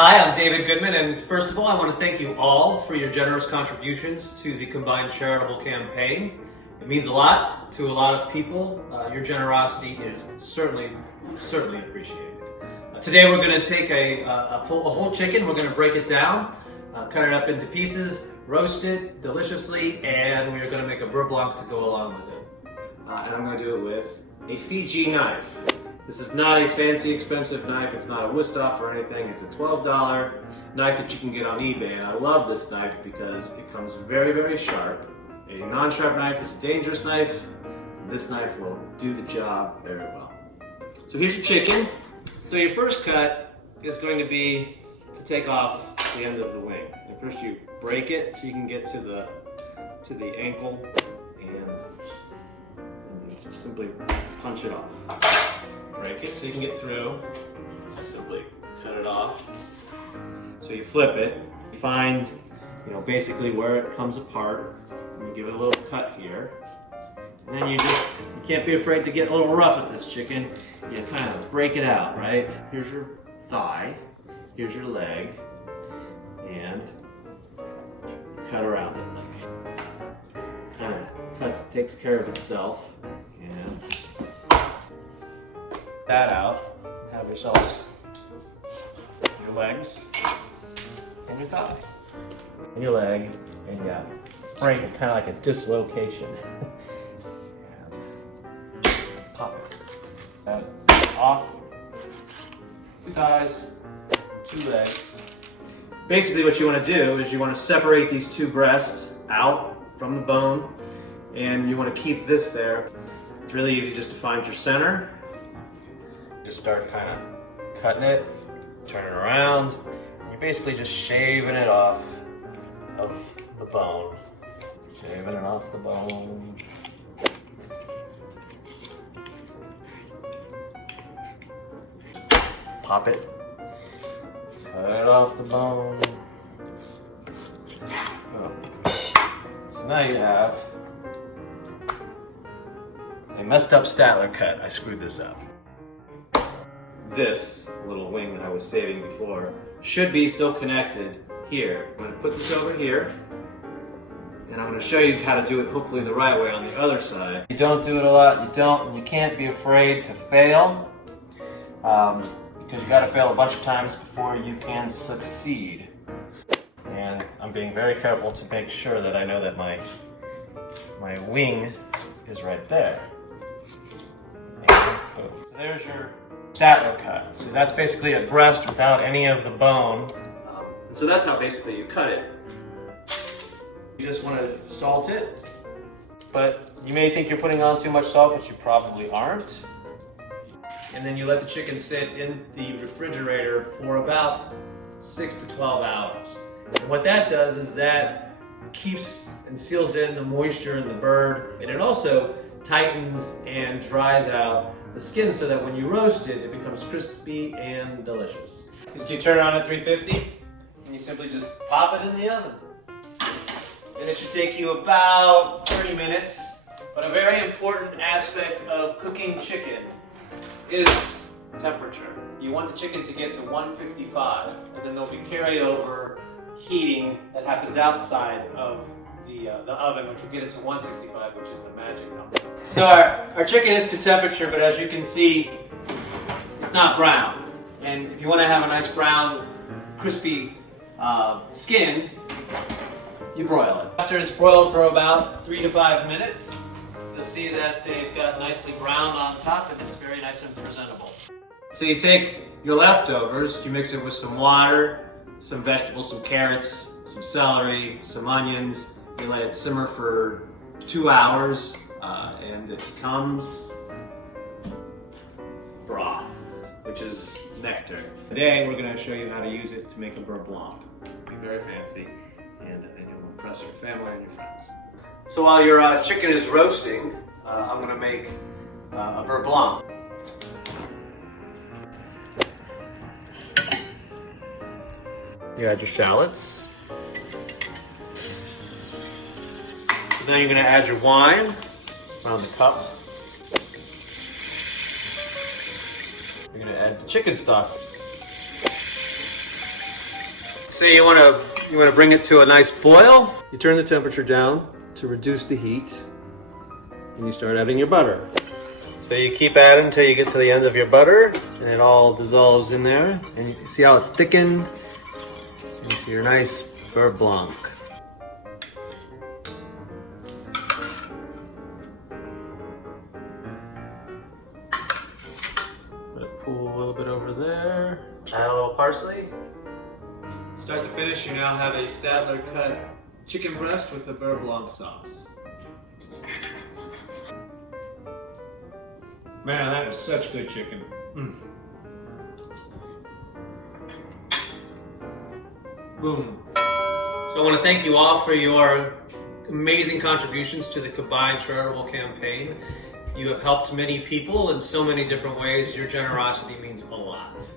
Hi, I'm David Goodman, and first of all, I want to thank you all for your generous contributions to the Combined Charitable campaign. It means a lot to a lot of people. Your generosity is certainly appreciated. Today we're going to take a whole chicken, we're going to break it down, cut it up into pieces, roast it deliciously, and we're going to make a beurre blanc to go along with it. And I'm going to do it with a Fiji knife. This is not a fancy, expensive knife. It's not a Wusthof or anything. It's a $12 knife that you can get on eBay. And I love this knife because it comes very, very sharp. A non-sharp knife is a dangerous knife. This knife will do the job very well. So here's your chicken. So your first cut is going to be to take off the end of the wing. And first you break it so you can get to the ankle, and you just simply punch it off. Break it so you can get through. Just simply cut it off. So you flip it, you find, basically where it comes apart, and you give it a little cut here. And then you can't be afraid to get a little rough with this chicken. You kind of break it out, right? Here's your thigh, here's your leg, and cut around it. Kind of takes care of itself. And that out, have yourselves your legs and your thigh and your leg, and you break it kind of like a dislocation. And pop it. And off, 2 thighs, 2 legs. Basically what you want to do is you want to separate these 2 breasts out from the bone, and you want to keep this there. It's really easy just to find your center. Just start kind of cutting it, turn it around. You're basically just shaving it off of the bone. Shaving it off the bone. Pop it. Cut it off the bone. Oh. So now you have a messed up Statler cut. I screwed this up. This little wing that I was saving before should be still connected here. I'm going to put this over here, and I'm going to show you how to do it hopefully the right way on the other side. You don't do it a lot, you can't be afraid to fail, because you got to fail a bunch of times before you can succeed. And I'm being very careful to make sure that I know that my wing is right there. And boom. So there's your Statler cut. So that's basically a breast without any of the bone. So that's how basically you cut it. You just want to salt it, but you may think you're putting on too much salt, but you probably aren't. And then you let the chicken sit in the refrigerator for about 6 to 12 hours. And what that does is that keeps and seals in the moisture in the bird, and it also tightens and dries out the skin so that when you roast it, it becomes crispy and delicious. You turn it on at 350, and you simply just pop it in the oven. And it should take you about 30 minutes. But a very important aspect of cooking chicken is temperature. You want the chicken to get to 155, and then there'll be carryover heating that happens outside of the oven, which will get it to 165, which is the magic number. So our chicken is to temperature, but as you can see, it's not brown. And if you want to have a nice brown, crispy skin, you broil it. After it's broiled for about 3 to 5 minutes, you'll see that they've got nicely browned on top, and it's very nice and presentable. So you take your leftovers, you mix it with some water, some vegetables, some carrots, some celery, some onions. You let it simmer for 2 hours, and it becomes broth, which is nectar. Today we're going to show you how to use it to make a beurre blanc. Be very fancy, and you'll impress your family and your friends. So while your chicken is roasting, I'm going to make a beurre blanc. You add your shallots. Now you're going to add your wine around the cup. You're going to add the chicken stock. Say you want to bring it to a nice boil. You turn the temperature down to reduce the heat, and you start adding your butter. So you keep adding until you get to the end of your butter, and it all dissolves in there. And you see how it's thickened into your nice beurre blanc. Pull a little bit over there. Add a little parsley. Start to finish, you now have a Statler cut chicken breast with the beurre blanc sauce. Man, that is such good chicken. Boom. So I want to thank you all for your amazing contributions to the combined charitable campaign. You have helped many people in so many different ways. Your generosity means a lot.